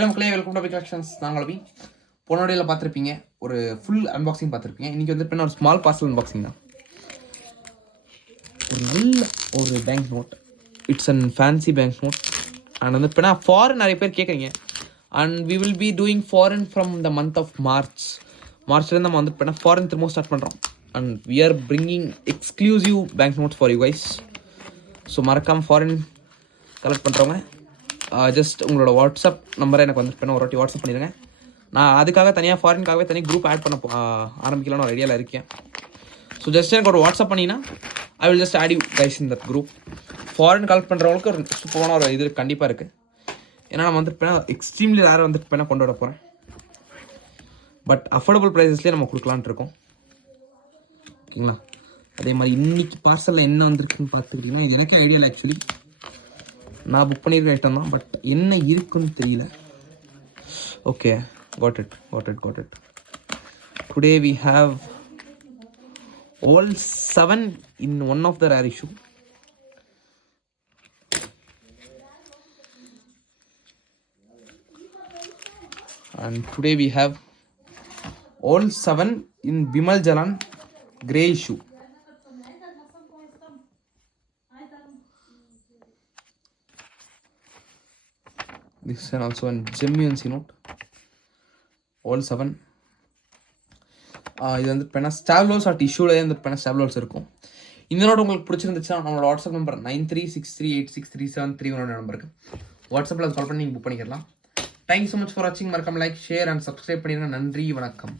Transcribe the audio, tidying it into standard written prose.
மக்களே welcome to big collections. நாங்கள் போன வீடியோவில் பார்த்துருப்பீங்க, ஒரு ஃபுல் அன்பாக்சிங் பார்த்துருப்பீங்க. இன்றைக்கி வந்து ஒரு ஸ்மால் பார்சல் அன்பாக்சிங் தான். ஒரு நல்ல ஒரு bank note, it's and fancy bank note. And வந்து இப்போ ஃபாரின் நிறைய பேர் கேட்குறீங்க. And we will be doing foreign from the month of மார்ச்லேருந்து நம்ம வந்து இப்போ ஃபாரின் திரும்ப ஸ்டார்ட் பண்ணுறோம். And we are bringing exclusive bank notes for you guys. So மறக்காமல் ஃபாரின் கலெக்ட் பண்ணுறவங்க ஜஸ்ட் உங்களோட வாட்ஸ்அப் நம்பரை எனக்கு வந்து ஒரு வாட்டி வாட்ஸ்அப் பண்ணிடுங்க. நான் அதுக்காக தனியாக ஃபாரினுக்காகவே தனி குரூப் ஆட் பண்ண ஆரம்பிக்கலான்னு ஒரு ஐடியாவில் இருக்கேன். ஸோ ஜஸ்ட் எனக்கு ஒரு வாட்ஸ்அப் பண்ணிங்கன்னா I will just add you guys in that group. Foreign collect பண்ணுறவங்களுக்கு ஒரு சூப்பரான ஒரு இது கண்டிப்பாக இருக்குது. ஏன்னா நம்ம வந்து எக்ஸ்ட்ரீம்லி ரேர் வந்து கொண்டு வர போகிறேன். பட் அஃபோர்டபுள் ப்ரைஸஸ்லேயே நம்ம கொடுக்கலான்ட்டு இருக்கோம். ஓகேங்களா? அதே மாதிரி இன்னைக்கு பார்சலில் என்ன வந்திருக்குன்னு பார்த்துக்கிட்டிங்கன்னா, இது எனக்கே ஐடியா இல்லை ஆக்சுவலி. நான் புக் பண்ணியிருக்க ஐட்டம் தான், பட் என்ன இருக்குன்னு தெரியல. Okay, got it. Today we have all 7 in one of the rare issue. And today we have all 7 in Bimal Jalan grey issue. This is also a genuine note. All 7. இது வந்து பெண்ணா ஸ்டாப்லோஸ் R டிஷ்யூலேயே வந்து பெண்ணா ஸ்டாப்லோஸ் இருக்கும். இந்த note உங்களுக்கு பிடிச்சிருந்துச்சுன்னா நம்மளோட வாட்ஸ்அப் நம்பர் 9363863731 நம்பருக்கு வாட்ஸ்அப்பில் கால் பண்ணி நீங்கள் புக் பண்ணிக்கலாம். தேங்க்யூ ஸோ மச் ஃபார் வாட்சிங். மறக்காம லைக், ஷேர் அண்ட் சப்ஸ்கிரைப் பண்ணிடுங்க. நன்றி, வணக்கம்.